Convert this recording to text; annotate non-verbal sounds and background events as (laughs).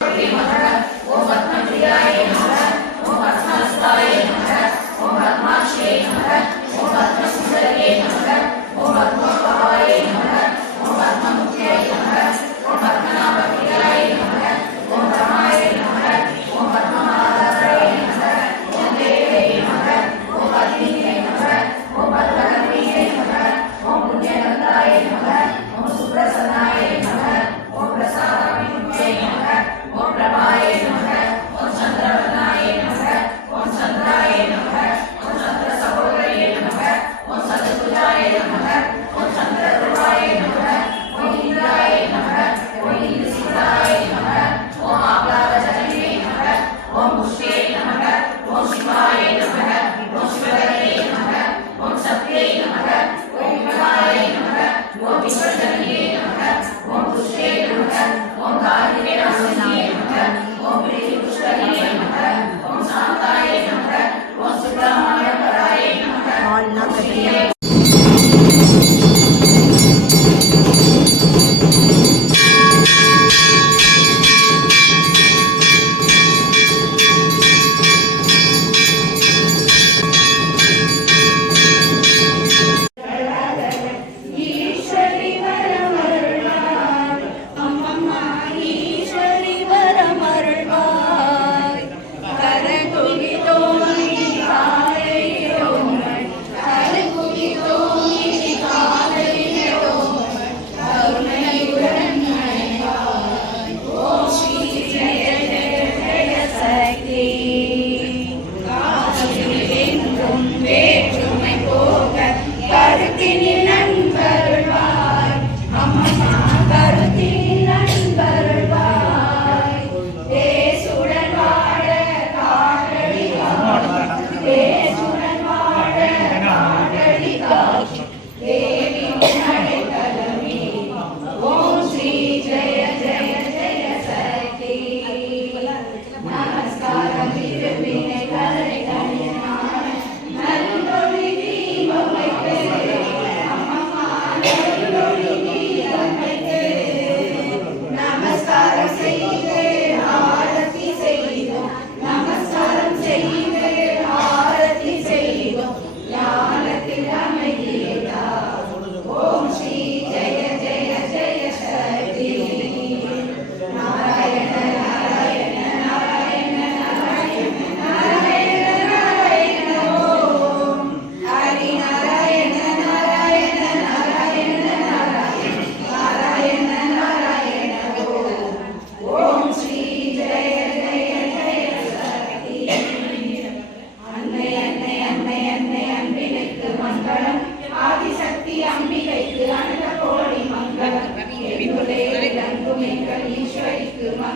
我们 como. Yeah. (laughs) मिळकत ईश्वरी कृपा